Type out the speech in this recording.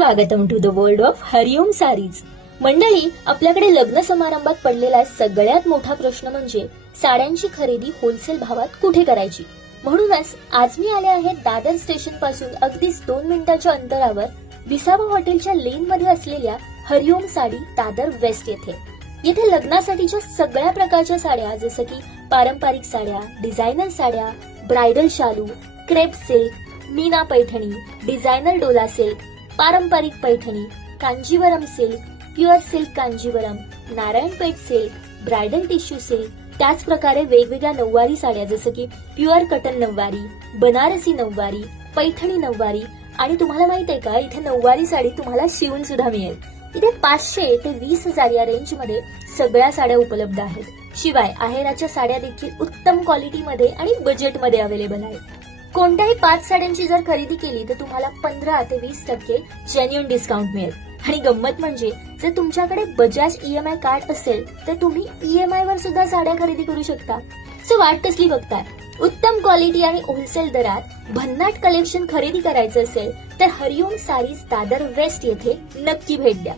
स्वागतम to the world of Hariom Sarees. मंडळी, आपल्याकडे लग्न समारंभात पडलेला सगळ्यात मोठा प्रश्न म्हणजे साड्यांची खरेदी होलसेल भावात कुठे करायची। म्हणूनच आज मी आले आहे दादर स्टेशन पासून अगदीच 2 मिनिटाच्या अंतरावर विसावा हॉटेलच्या लेन मध्ये असलेल्या हरिओम साडी दादर वेस्ट येथे। येथे लग्नासाठीच्या सगळ्या प्रकारच्या साड्या जसं की पारंपरिक साड्या, डिझायनर साड्या, ब्रायडल शालू, crepe silk, Meena Paithani, designer Dola silk, पारंपरिक Paithani, Kanjeevaram silk, pure silk Kanjeevaram, Narayanpeth silk, bridal tissue silk, त्याच प्रकारे वेगवेगळ्या नऊवारी साड्या जसं की प्युअर कटन नऊवारी, बनारसी नऊवारी, पैठणी नऊवारी आणि तुम्हाला माहित आहे का, इथे नऊवारी साडी तुम्हाला शिवून सुद्धा मिळेल। इथे 500 ते 20,000 या रेंज मध्ये सगळ्या साड्या उपलब्ध आहेत। शिवाय आहेराच्या साड्या देखील उत्तम क्वालिटीमध्ये आणि बजेटमध्ये अवेलेबल आहेत। कोणत्याही 5 साड्यांची जर खरेदी केली तर तुम्हाला 15 ते 20% जेन्युइन डिस्काउंट मिळेल। आणि गंमत म्हणजे जर तुमच्याकडे बजाज EMI कार्ड असेल तर तुम्ही EMI वर सुद्धा साड्या खरेदी करू शकता। सो वाट कसली बघताय? उत्तम क्वालिटी आणि होलसेल दरात भन्नाट कलेक्शन खरेदी करायचं असेल तर हरिओम सारीज दादर वेस्ट येथे नक्की भेट द्या।